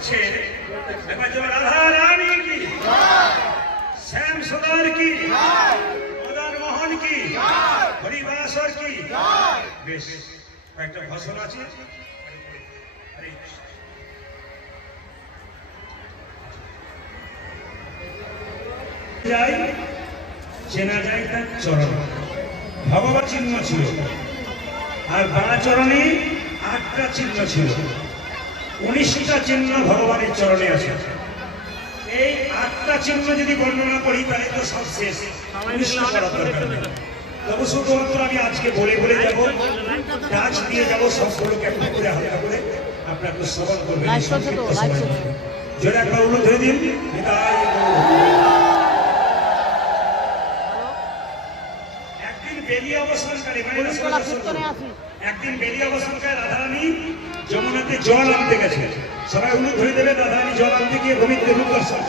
করছে রাধা রানী কি, শ্যাম সুন্দর কি, মদন মোহন কি, হরিবাসর কি। বেশ একটা ভাষণ আছে, যাই চেনা যায় তার চরণ। ভগবত চিহ্ন ছিল, আর বাঁ চরণে 8টা চিহ্ন ছিল, 19টা চিহ্ন ভগবানের চরণে আছে। এই 8টা চিহ্ন যদি বর্ণনা করি তাহলে তো সব শেষ, তবু শুধুমাত্র আমি আজকে বলে বলে যাবো, কাজ দিয়ে যাবো, সবগুলোকে একটা করে হালকা করে আপনাকে শ্রবণ করবেন। যদি একবার অনুরোধ ধরে দিন, একদিন বেরিয়ে অবস্থানকালে রাধারানী যমুনাতে জল আনতে গেছে। সবাই অনুরোধ ধরে দেবে, রাধারানী জল আনতে গিয়ে গোবিন্দের রূপ দর্শন।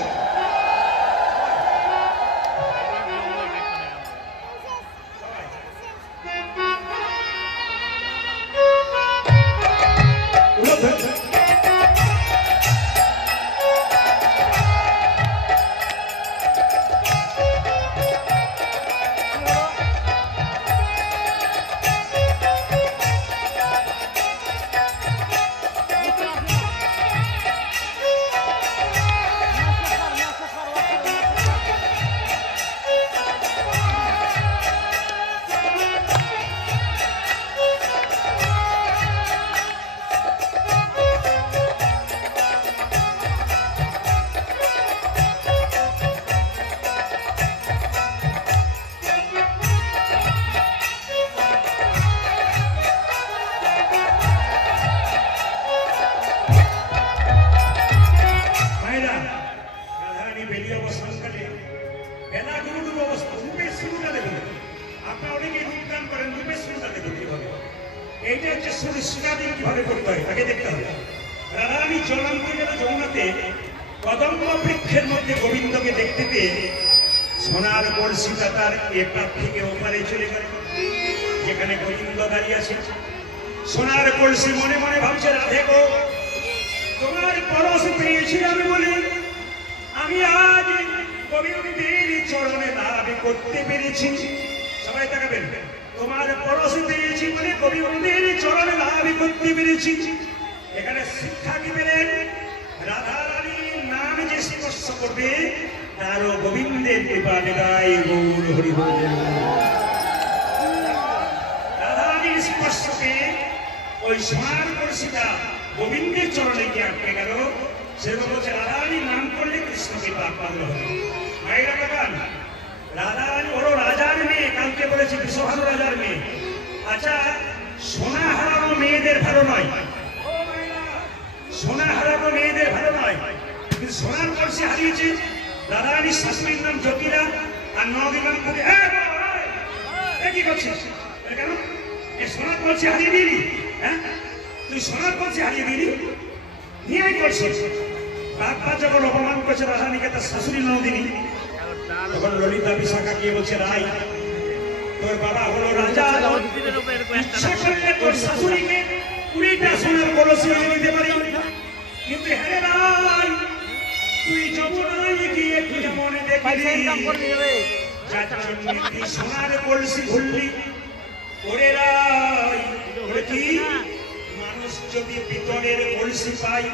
কদম্ব বৃক্ষের মধ্যে গোবিন্দকে দেখতে পেয়ে সোনার বর্ষিটা তার এপার থেকে ওপারে চলে গেল, যেখানে গোবিন্দ দাঁড়িয়ে আছে। সোনার কলসি মনে মনে ভাবছে, রাধে গো, তোমার পরশ পেয়েছি আমি বলে আমি আজ গোবিন্দের চরণে লাভ করতে পেরেছি। সবাই তাকাবেন, তোমার পরশ পেয়েছি বলে গোবিন্দের চরণে লাভ করতে পেরেছি। এখানে শিক্ষা কি পেলেন? রাধা রানীর নাম যে স্পর্শ করবে তারও গোবিন্দের কৃপা বিদায় গৌর হরি বল। রাধা রানীর স্পর্শকে ওই সোনার কলসিটা গোবিন্দের চরণে গিয়ে আটকে গেল। সেরকম বলছে, রাধা রানীর নাম করলে কৃষ্ণ কৃপা পাগল হবে। মায়েরা বাগান রাধা রানী ওরও রাজার মেয়ে, কালকে বলেছি বিশ্বভানু রাজার মেয়ে। আচ্ছা, সোনা হারানো মেয়েদের ভালো নয়, সোনা হারানো মেয়েদের ভালো নয়, কিন্তু সোনার কলসি হারিয়েছে। রাধা রানীর শাশুড়ির নাম জ্যোতিরা, আর নদীর নাম পুরী। কি করছিস কেন? সোনার কলসি হারিয়ে দিলি? হ্যাঁ, তুই সোনার কলসি হারিয়ে দিলি, নিয়ে করছিস। বাপ্পা যখন অপমান করছে রাধা রানীকে, তার শাশুড়ি নন্দিনী, তখন ললিতা বিশাখা গিয়ে বলছে, রাই তোর বাবা হলো রাজা, ইচ্ছা করলে তোর শাশুড়িকে 20টা সোনার কলসি এনে দিতে পারি, কিন্তু হ্যাঁ রাই, তুই যমুনায় গিয়ে তুই মনে দেখলি যার জন্য তুই সোনার কলসি ভুললি। ওরে রাই, ওরে কি মানুষ যদি পিতলের কলসি পায়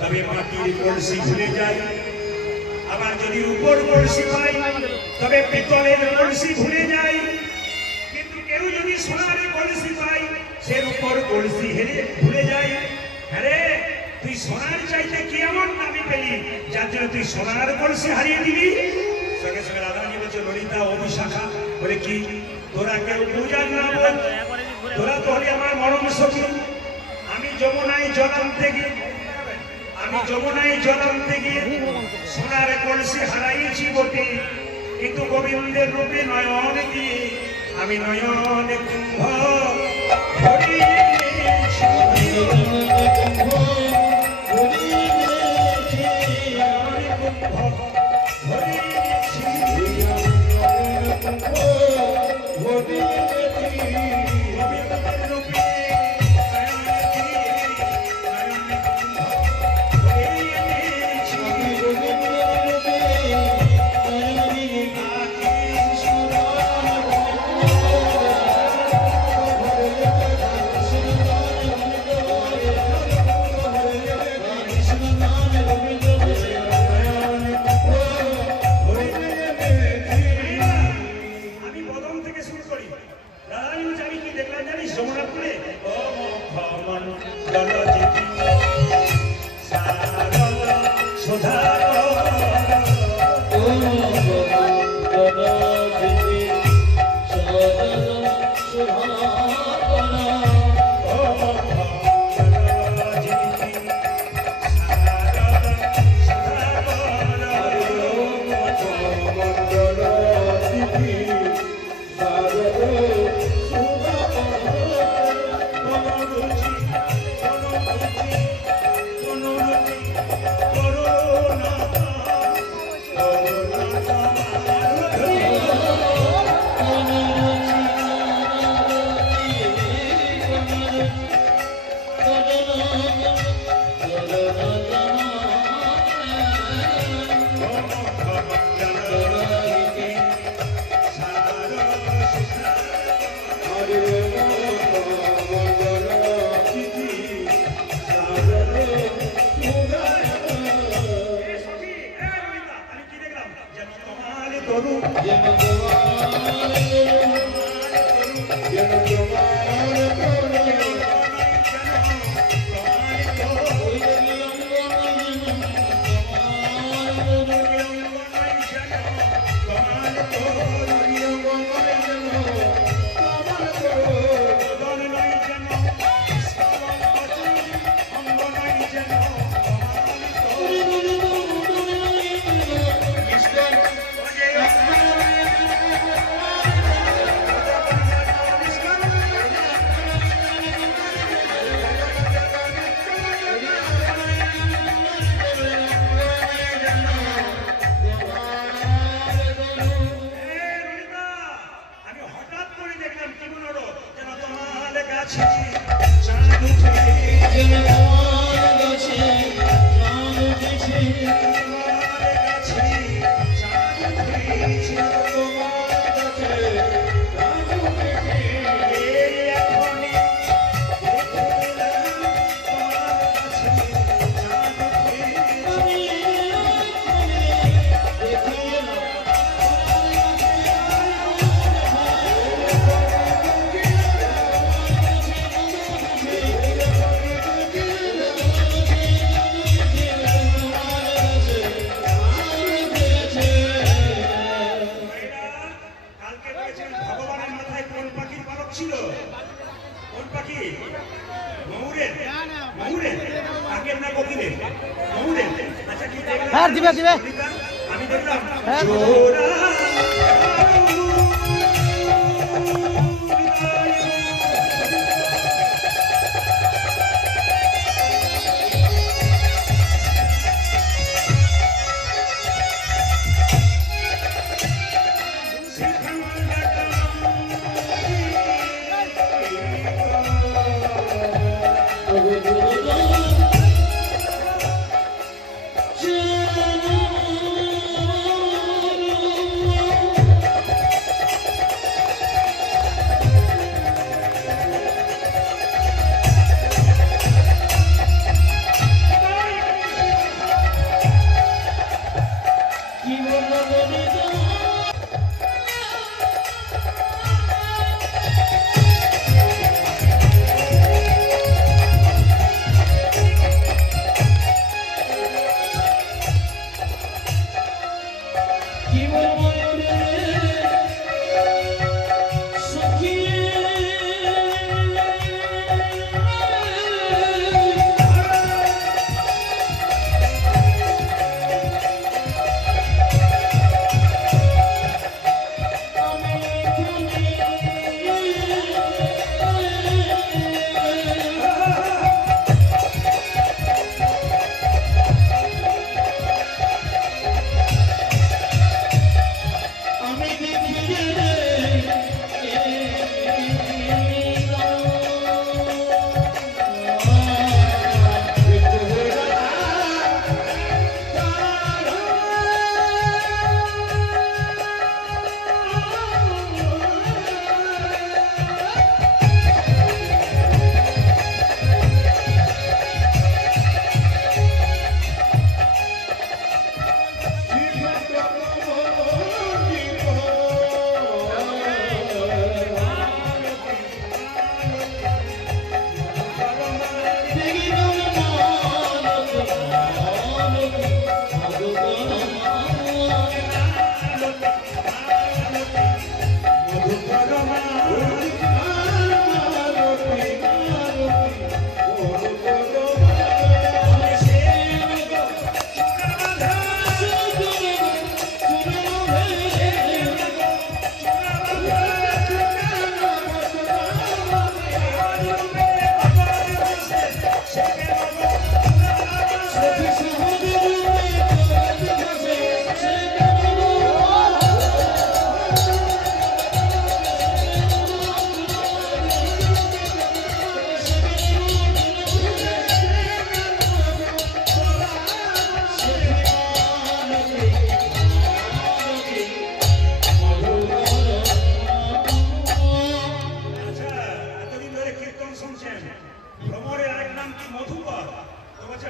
তবে মাটির কলসি ভুলে যায়, আবার যদি উপর কলসি পায় তবে পিতলের কলসি ভুলে যায়, কিন্তু কেউ যদি সোনার কলসি পায় সে উপর কলসি হেরে ভুলে যায়। আরে তুই সোনার চাইতে কি এমন দামি পেলি যার জন্য তুই সোনার কলসি হারিয়ে দিবি? সঙ্গে সঙ্গে রাধারানী বলছে, ললিতা ও বিশাখা, বলে কি তোরা কেউ বুঝার না বল, তোরা তো হলি আমার মরম সখী। আমি যমুনায় জল আনতে গিয়ে সোনার কলসি হারাইছি বটে, কিন্তু গোবিন্দের রূপে নয়ন দিয়ে আমি নয়ন কুম্ভ হ্যাঁ দিবে দিবে আমি দেখলাম হ্যাঁ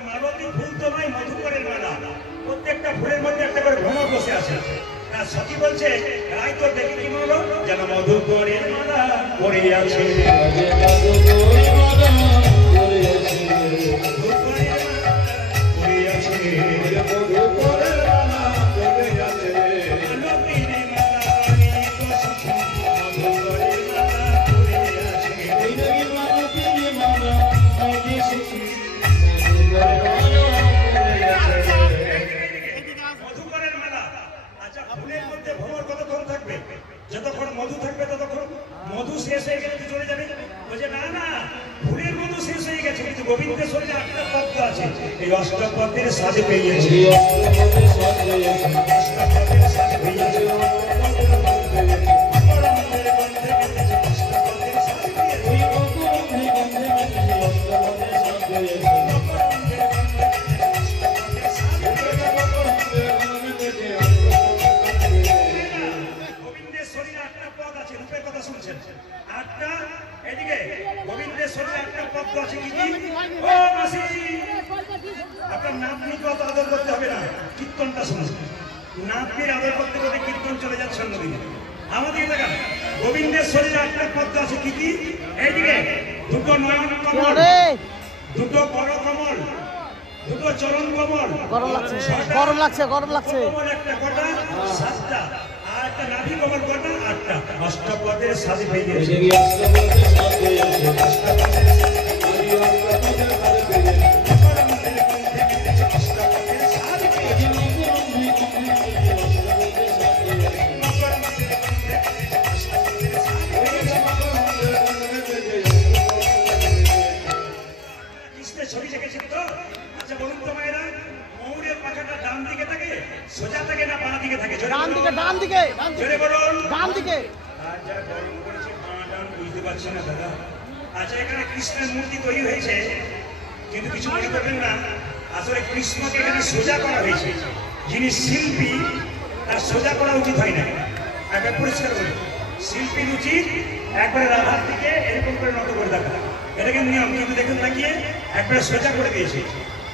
মালতী ফুল তো নয়, মধুকরের মেলা। প্রত্যেকটা ফুলের মধ্যে একটা করে ভ্রমর বসে আছে। না সতী বলছে রাই তো দেখে কি বললো যেন মধুকরের মালা পড়ে আছে যতক্ষণ মধু থাকবে ততক্ষণ মধু শেষ হয়ে গেলে চলে যাবে বলছে না না ফুলের মধু শেষ হয়ে গেছে কিন্তু গোবিন্দের শরীরে 8টা পদ্ম আছে এই অষ্টপদ্মের সাজে পেয়েছে আপনার নাতনিকে অত আদর করতে হবে না কীর্তনটা শুনুন নাতনির আদর করতে করতে কীর্তন চলে যাচ্ছে অন্যদিকে আমাদের দেখা গোবিন্দের শরীরে 8টা পদ্ম আছে কি কি এইদিকে দুটো নয়ন কমল দুটো বড় কমল দুটো চরণ কমল গরম লাগছে কমল একটা কটা 7টা আর একটা নাভি কমল কটা 8টা অষ্টপদের সাজে পেয়ে গেছে ছবি দেখেছেন তো আচ্ছা বলুন তো মায়েরা ময়ূরের পাখাটা ডান দিকে থাকে সোজা থাকে না বাঁ দিকে থাকে ডান দিকে জোরে বলুন ডান দিকে আচ্ছা গরম করেছে বাঁ ডান বুঝতে পারছি না দাদা আচ্ছা এখানে কৃষ্ণের মূর্তি তৈরি হয়েছে কিন্তু কিছু মনে করবেন না আসলে কৃষ্ণকে এখানে সোজা করা হয়েছে যিনি শিল্পী তার সোজা করা উচিত হয় না একবার পরিষ্কার বলুন শিল্পীর উচিত একবারে রাধার দিকে এরকম করে নত করে দেখা এটাকে নিয়ম কিন্তু দেখুন তাকিয়ে একবারে সোজা করে দিয়েছে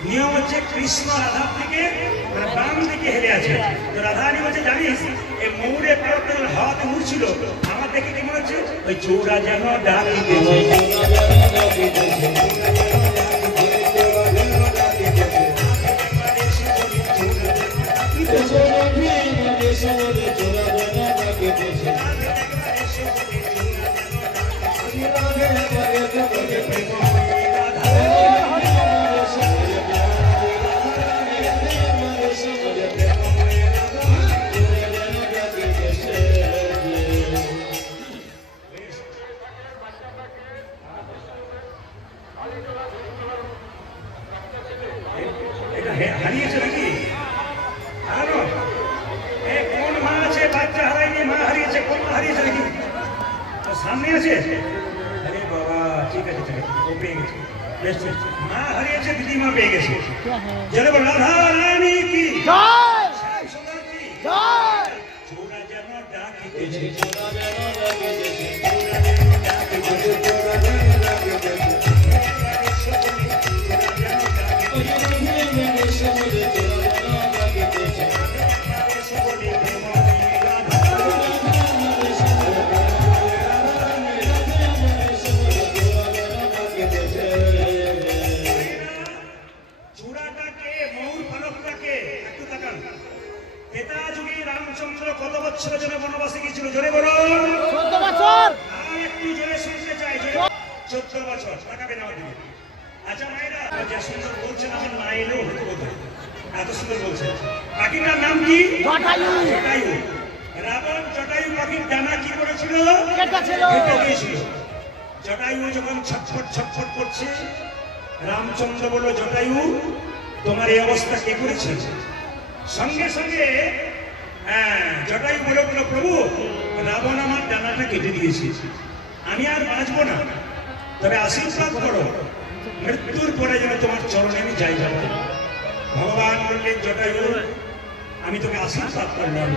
নিয়ম হচ্ছে কৃষ্ণ রাধার দিকে মানে বাম দিকে হেলে আছে তো রাধারানী বলছে জানিস এই ময়ূরের পাড়টা হাওয়াতে উড়ছিল আমার দেখে কি মনে হচ্ছে ওই চৌড়া যেন ডাকিতেছে হারিয়েছে নাকি আরো কোন মা আছে বাচ্চা হারায়নি মা হারিয়েছে কোন মা হারিয়েছে নাকি সামনে আছে আরে বাবা ঠিক আছে ও পেয়ে গেছে বেশ মা হারিয়েছে দিদিমা পেয়ে গেছে যারা রাধা রানী কি জয় সুন্দর কি জয় চোরা যেন ডাকিতেছে চোরা যেন ডাকিতেছে চোরা যেন ডাকিতেছে চোরা যেন ডাকিতেছে রামচন্দ্র কত বছর জন্য বনবাসে গিয়েছিল জোরে বলুন 14 বছর আর একটু জোরে শুনতে চাই 14 বছর তাকাবেন আমার দিকে আচ্ছা মায়েরা যে সুন্দর বলছেন আমার না এলেও হতে হতো এত সুন্দর বলছেন পাখিটার নাম কি জটায়ু রাবণ জটায়ু পাখির ডানা কি করেছিল কেটে দিয়েছিল জটায়ু যখন ছটফট করছে রামচন্দ্র বলল জটায়ু তোমার এই অবস্থা কে করেছে সঙ্গে সঙ্গে জটায়ু বলে বলল প্রভু রাবণ আমার ডানাটা কেটে দিয়েছে আমি আর বাঁচবো না তবে আশীর্বাদ করো মৃত্যুর পরে যেন তোমার চরণে আমি জায়গা পাই ভগবান বললেন জটায়ু আমি তোকে আশীর্বাদ করলাম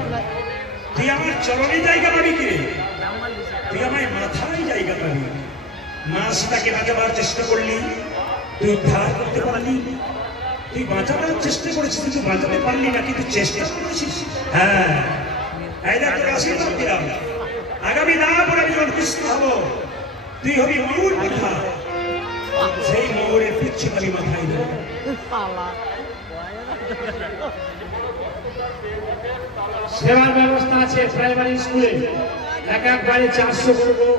তুই আমার চরণে জায়গা পাবি কি তুই আমায় মাথায় জায়গা পাবি মা সীতাকে বাঁচাবার চেষ্টা করলি তুই উদ্ধার করতে পারলি তুই বাঁচাবার চেষ্টা করেছিস কিন্তু বাঁচাতে পারলি না কিন্তু চেষ্টা করেছিস হ্যাঁ এই দেখ তোকে আশীর্বাদ দিলাম, আগামী না পরে আমি যখন কৃষ্ণ হবো তুই হবি ময়ূর কথা, সেই ময়ূরের পিচ্ছু আমি মাথায় দেবো। সেবার ব্যবস্থা আছে প্রাইমারি স্কুলে, একবারে 400 করবো,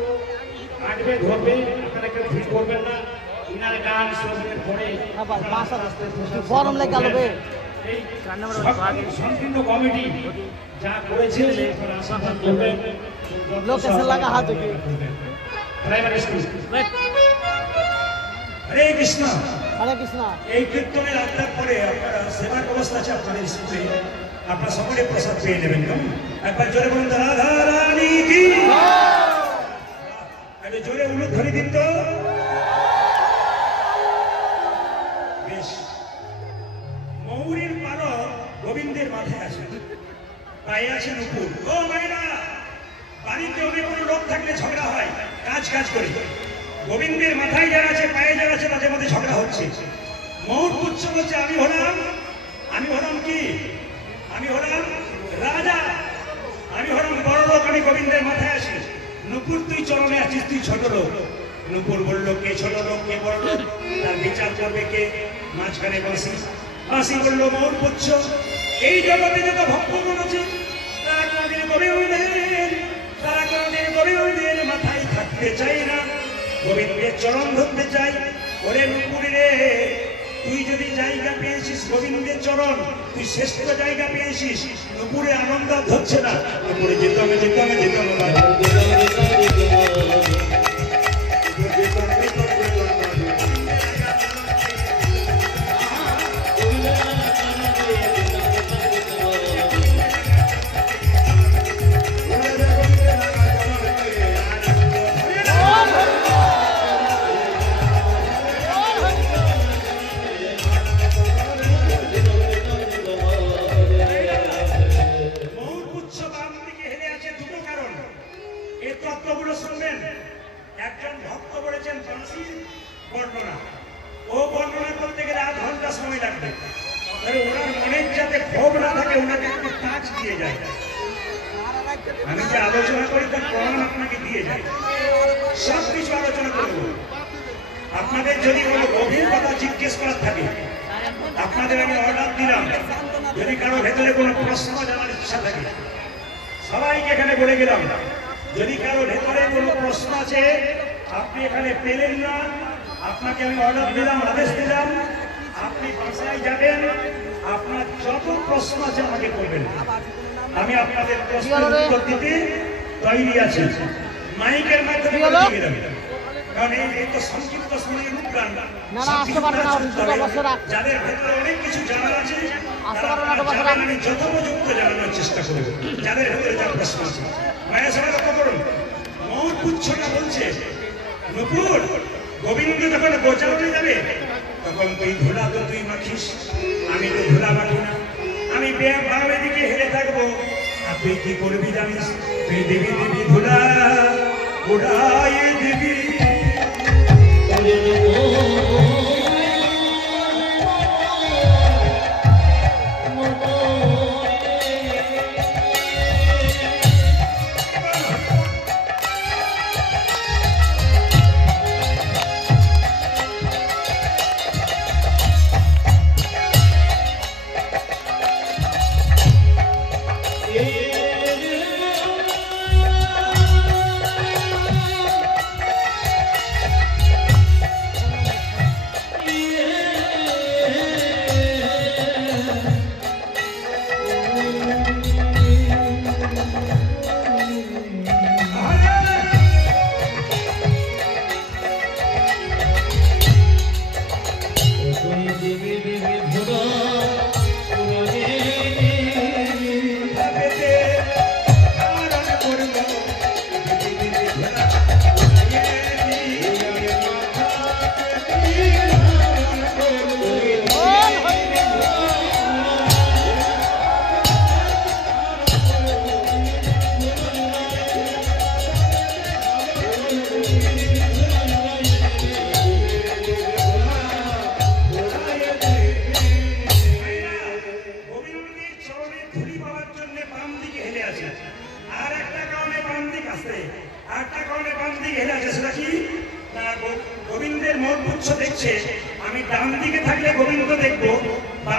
কাটবে ধরবে, আপনারা কেউ ঠিক করবেন না। ইনার গান শোনার পরে গরম লেগে গেল বে। এই সংকীর্ণ কমিটি যা করেছে আশীর্বাদ করবেন। লোকেশন লাগা হাত দেখে প্রাইমারি স্কুল। হরে কৃষ্ণ। হরে কৃষ্ণ। এই কীর্তনের আড্ডার পরে আপনারা সেবার ব্যবস্থা আছে আপনাদের স্কুলে, আপনারা সকলে প্রসাদ পেয়ে নেবেন। একবার জোরে বলুন রাধা রানী কি, একটু জোরে উলুধ্বনি দিন তো। বেশ, ময়ূরের পালক গোবিন্দের মাথায় আছে, পায়ে আছে নুপুর। ও মায়েরা, বাড়িতে অনেক কোনো লোক থাকলে ঝগড়া হয়, কাজ কাজ করে। গোবিন্দের মাথায় যারা আছে, পায়ে যারা আছে, তাদের মধ্যে ঝগড়া হচ্ছে। ময়ূর পুচ্ছ বলছে আমি হলাম কি, আমি হলাম রাজা, আমি হলাম বড় লোক, আমি গোবিন্দের মাথায় আছি। নুপুর তুই চরণে আছিস, তুই ছোট লোক। নুপুর বললো কে ছোট লোক কে বড় লোক, তার বিচার করবে কে? মাঝখানে বাঁশি বললো ময়ূর পুচ্ছ। এই জগতে যত ভক্তগণ আছে তারা কোনোদিন গোবিন্দের মাথায় থাকতে চাই না, গোবিন্দের চরণ ধরতে চাই। ওরে নুপুরি রে, তুই যদি জায়গা পেয়েছিস গোবিন্দের চরণ, তুই শ্রেষ্ঠ জায়গা পেয়েছিস, নুপুরে আনন্দ ধরছে না। নুপুরে যেতে হবে। একজন ভক্ত বলেছেন বাঁশির বর্ণনা, ও বর্ণনা করতে গেলে 8 ঘন্টা সময় লাগবে। ওনার মনের যাতে ক্ষোভ না থাকে, ওনাকে একটু কাজ দিয়ে যায়। আমি যে আলোচনা করি তার প্রমাণ আপনাকে দিয়ে যায়, সব কিছু আলোচনা করব। আপনাদের যদি কোনো গভীর কথা জিজ্ঞেস করার থাকে, আপনাদের আমি অর্ডার দিলাম, যদি কারো ভেতরে কোনো প্রশ্ন জানার ইচ্ছা থাকে, সবাইকে এখানে বলে গেলাম, যদি কারো ভেতরে কোনো প্রশ্ন আছে আপনি এখানে পেলেন না, আপনাকে আমি অর্ডার দিলাম, আদেশ দিলাম, আপনি বাসায় যাবেন, আপনার যত প্রশ্ন আছে আমাকে করবেন, আমি আপনাদের প্রশ্নের উত্তর দিতে তৈরি আছি। মাইকের মাধ্যমে বলে দিলাম, কারণ এই তো সংক্ষিপ্ত সময়ের রূপগান, যাদের ভেতরে অনেক কিছু জানার আছে আমি যথোপযুক্ত জানানোর চেষ্টা করব, যাদের ভেতরে যা প্রশ্ন আছে। মায়ের সবাই লক্ষ্য করুন, ময়ূর পুচ্ছটা বলছে নুপুর, গোবিন্দ যখন গোচারণে যাবে তখন তুই ধুলা তো তুই মাখিস, আমি তো ধুলা মাখি না, আমি বামের দিকে হেরে থাকবো, আর তুই কি করবি জানিস? তুই দিবি ধুলা উড়াই দিবি।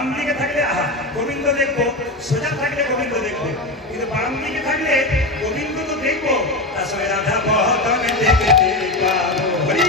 বাম দিকে থাকলে আহা গোবিন্দ দেখবো, সোজা থাকলে গোবিন্দ দেখবো, কিন্তু বাম দিকে থাকলে গোবিন্দ তো দেখবো, তার সঙ্গে রাধা বদনে দেখতে পাবো। হরি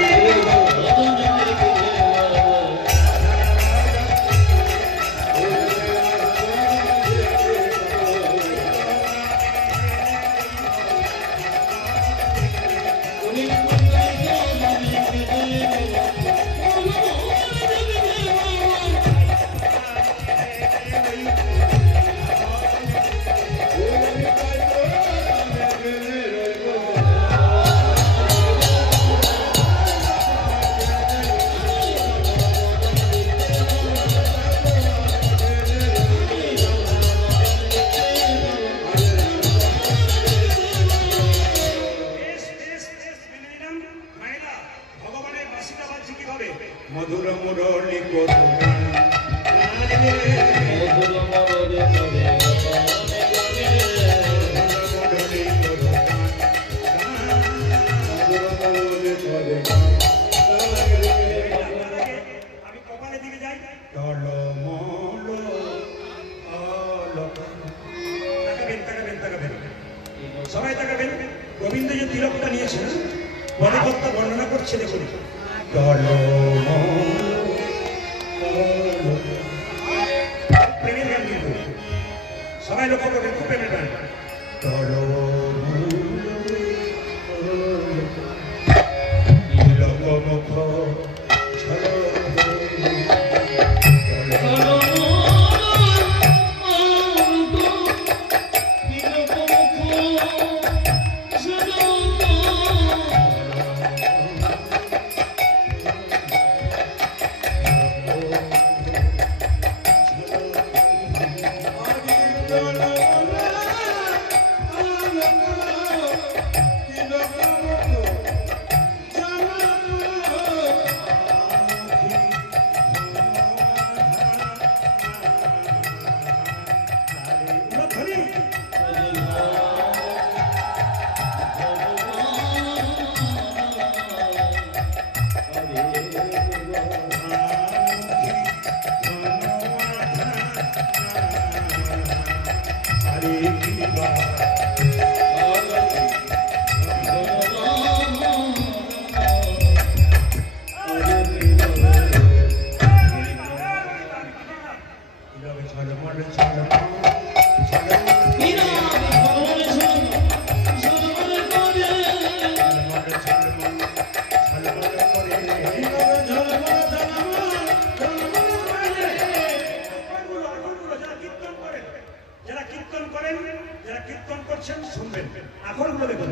মধুর মুরলি করুণান আমি কপালের দিকে যাই, তাকাবেন, সবাই তাকাবেন। গোবিন্দ যে তিলকটা নিয়েছেন পদকর্তা বর্ণনা করছে, দেখুন প্রেমের গান কিন্তু সবাই লক্ষ্য করবেন, খুব প্রেমের গান। যারা কীর্তন করছেন শুনবেন, আকরগুলো দেখুন।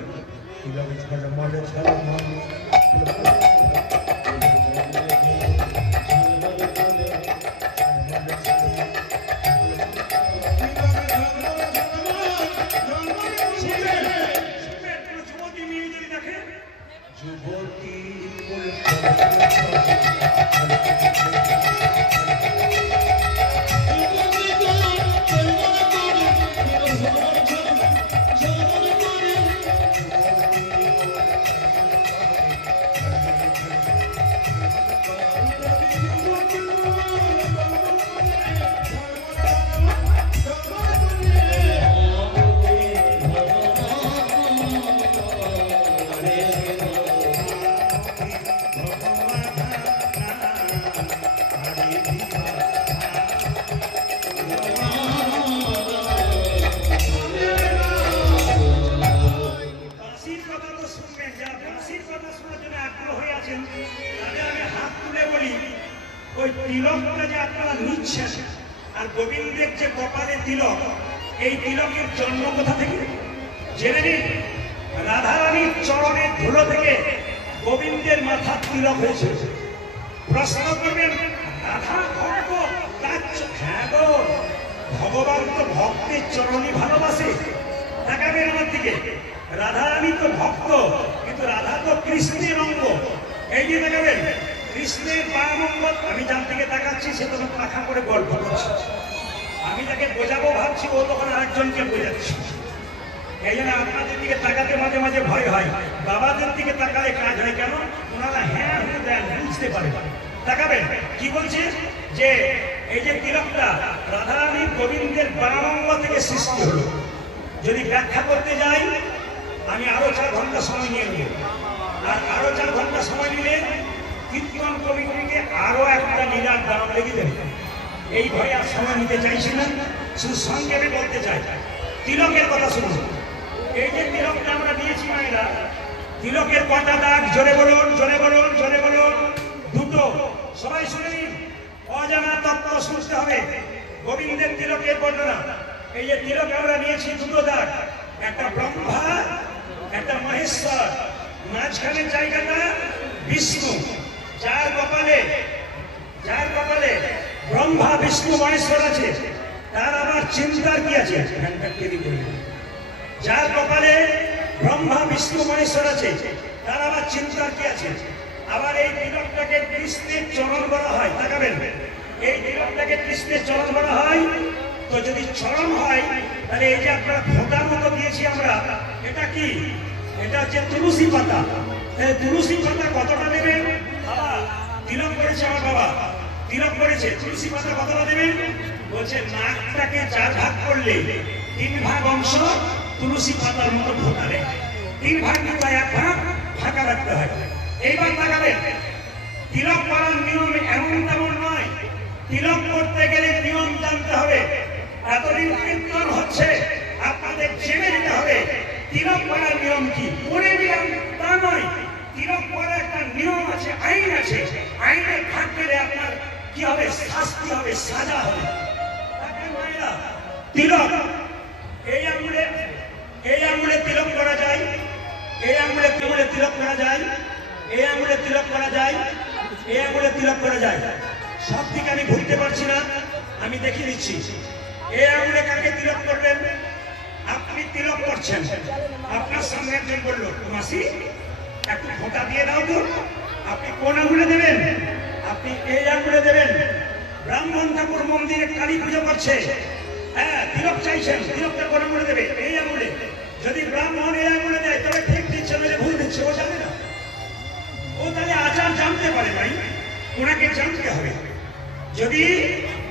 যুবতী মেয়ে যদি দেখে, যুবতী তিলকটা যে আপনারা নিচ্ছেন আর গোবিন্দের যে কপালে তিলক, এই তিলকের জন্ম কোথা থেকে জেনে নিন। রাধারানীর চরণের ধুলো থেকে গোবিন্দের মাথার তিলক হয়েছে। প্রশ্ন করবেন রাধা ভক্ত, হ্যাঁ গো, ভগবান তো ভক্তের চরণই ভালোবাসে। তাকাবেন আমার দিকে, রাধারানী তো ভক্ত, কিন্তু রাধা তো কৃষ্ণের অঙ্গ। এই যে তাকাবেন, কৃষ্ণের বামঙ্গ, আমি যার দিকে তাকাচ্ছি সে তখন পাখা করে গল্প করছে, আমি যাকে বোঝাবো ভাবছি ও তখন আরেকজনকে বোঝাচ্ছি। এই জন্য আপনাদের দিকে তাকাতে মাঝে মাঝে ভয় হয়, বাবাদের দিকে তাকালে কাজ হয়। কেন? ওনারা হ্যাঁ দেন, বুঝতে পারে। তাকাবেন কি বলছে যে এই যে তিলকটা রাধারানী গোবিন্দের বারাঙ্গ থেকে সৃষ্টি হলো। যদি ব্যাখ্যা করতে যাই আমি আরো 4 ঘন্টা সময় নিয়ে নেব, আর আরো 4 ঘন্টা সময় নিলে কীর্তন কমিটিকে আরো একটা লীলার দাম লেগে দেবে। এই ভয়ে আর সময় নিতে চাইছি না, শুধু সংক্ষেপে বলতে চাই। তিলকের কথা শুনুন। এই যে তিলকটা আমরা নিয়েছি মায়েরা, তিলকের কটা দাগ? জোরে বলুন, জোরে বলুন, জোরে বলুন। দুটো। সবাই শুনে নিন, অজানা তত্ত্ব শুনতে হবে। গোবিন্দের তিলকের বর্ণনা। এই যে তিলক আমরা নিয়েছি, দুটো দাগ, একটা ব্রহ্মা, একটা মহেশ্বর। মাঝখানের জায়গাটা বিষ্ণু, যার কপালে ব্রহ্মা বিষ্ণু মহেশ্বর আছে, তার আবার চিন্তার কি আছে? যার কপালে ব্রহ্মা বিষ্ণু মহেশ্বর আছে, তার আবার চিন্তার কি আছে? আবার এই তিলকটাকে কৃষ্ণের চরণ বলা হয়। তাকাবেন, এই তিলকটাকে কৃষ্ণের চরণ বলা হয়। তো যদি চরণ হয়, তাহলে এই যে আপনারা ফোঁটার মতো দিয়েছি আমরা, এটা কি? এটা হচ্ছে তুলসী পাতা। তুলসী পাতা কতটা দেবেন? বাবা তিলক করেছে, আমার বাবা তিলক করেছে, তুলসী পাতা কতটা দেবেন? বলছে নাকটাকে 4 ভাগ করলে 3 ভাগ অংশ তুলসী পাতার মতো ফোটালে, 3 ভাগ কিংবা 1 ভাগ ফাঁকা রাখতে হয়। এইবার তাকাবেন, তিলক করার নিয়ম এমন তেমন নয়। তিলক করতে গেলে নিয়ম জানতে হবে। এতদিন কীর্তন হচ্ছে, আপনাদের জেনে নিতে হবে তিলক করার নিয়ম কি। করে দিলাম তা নয়, তিলক করার একটা নিয়ম আছে, আইন আছে। আইনের ভাগ পেলে আপনার কি হবে? শাস্তি হবে, সাজা হবে। তিলক এই আঙুলে তিলক করা যায়, এই আঙুলে তিলক করা যায়, এই আঙুলে তিলক করা যায়, এই আঙুলে তিলক করা যায়। সব দিকে আমি ঘুরতে পারছি না, আমি দেখিয়ে দিচ্ছি। এই আঙুলে কাকে তিলক করবেন? আপনি তিলক করছেন, আপনার সামনে একজন বললো মাসি একটু ফোঁটা দিয়ে দাও তো। আপনি কোন আঙুলে দেবেন? আপনি এই আঙুলে দেবেন। ব্রাহ্মণ ঠাকুর মন্দিরে কালী পুজো করছে, হ্যাঁ তিলক চাইছেন, তিলকটা কোন আঙুলে দেবে? এই আঙুলে। যদি ব্রাহ্মণ এই আঙুলে দেয় তবে ঠিক দিচ্ছে, নইলে ভুল দিচ্ছে। ও জানে না, ও তাহলে আচার জানতে পারে ভাই, ওনাকে জানতে হবে। যদি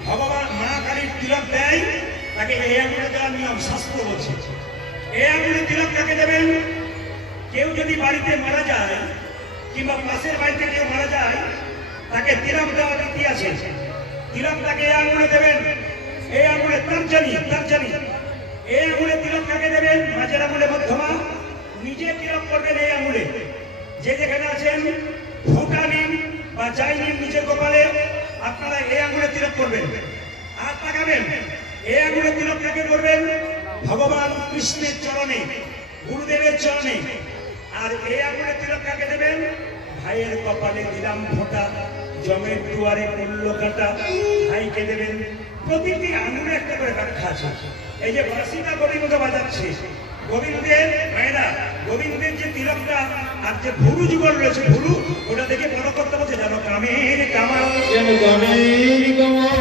ভগবান মা কালীর তিলক দেয়, তাকে এই আঙুলে দেওয়ার নিয়ম শাস্ত্র বলছে। এই আঙুলে তিলক কাকে দেবেন? কেউ যদি বাড়িতে মারা যায়, কিংবা পাশের বাড়িতে কেউ মারা যায়, তাকে তিলক দেওয়ার রীতি আছে। তিলক তাকে এই আঙুলে দেবেন, এই আঙুলে তর্জনী। এই আঙুলে তিলক কাকে দেবেন? মাঝের আঙুলে মধ্যমা। নিজে তিলক করবেন এই আঙুলে। যে যেখানে আছেন ফোঁটা নিন বা যাই নিন নিজের কপালে, আপনারা এই আঙুলে তিলক করবেন। আর তাকাবেন, এই আঙুলে তিলক কাকে করবেন? ভগবান কৃষ্ণের চরণে, গুরুদেবের চরণে। আর এই আঙুলে তিলক কাকে দেবেন? ভাইয়ের কপালে দিলাম ফোঁটা, জমের দুয়ারে মূল্য কাটা, ভাইকে দেবেন। প্রতিটি আঙুলে একটা করে ব্যাখ্যা আছে। এই যে বাঁশিটা গোবিন্দ বাজাচ্ছে, গোবিন্দের ভাইরা, গোবিন্দের যে তিলকটা আর যে ভুরু যুগল রয়েছে, ভুরু, ওটা দেখে বড় করতে বলছে জানো কামের কামাল, যেন কামের কামাল,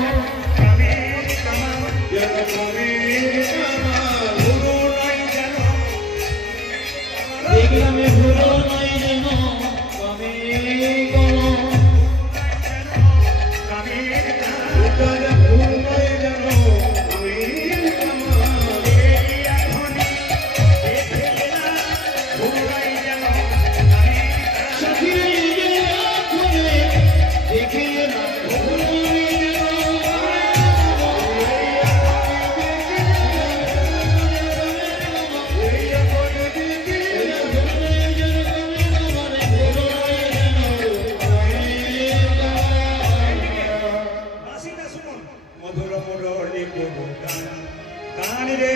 কামের কামাল, যেন কামের কামাল, ভুরু নয় যেন, দেখলামে ভুরু নয় যেন, কামের কামাল, কামের কামাল, ভুরু নয় যেন, কামের কামাল, এই এখনই দেখে না, ভুরু নয় যেন, কামের কামাল, সাথী এখনই দেখে না, ভুরু নয় যেন, বাঁশিটা শুনুন। মধুর মুরলী দেব গান রে,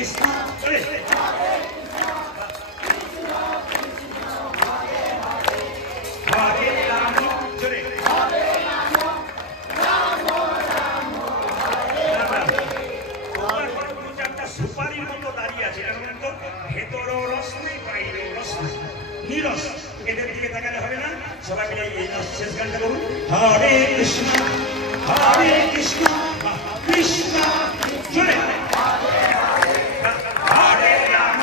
কৃষ্ণ চলে হরে রাম চলে সুপারির মতো দাঁড়িয়ে আছে ভেতর রস নেই বাইরেও রস নেই নিরস এদের দিকে তাকালে হবে না সবাই মিলে এই শেষ গানটা করুন হরে কৃষ্ণ কৃষ্ণ জোরে হরে রাম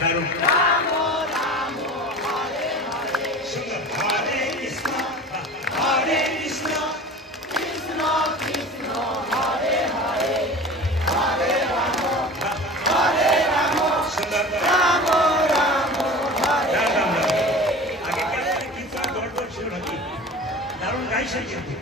দারুণ সুন্দর হরে কৃষ্ণ দারুণ গাইছেন কিন্তু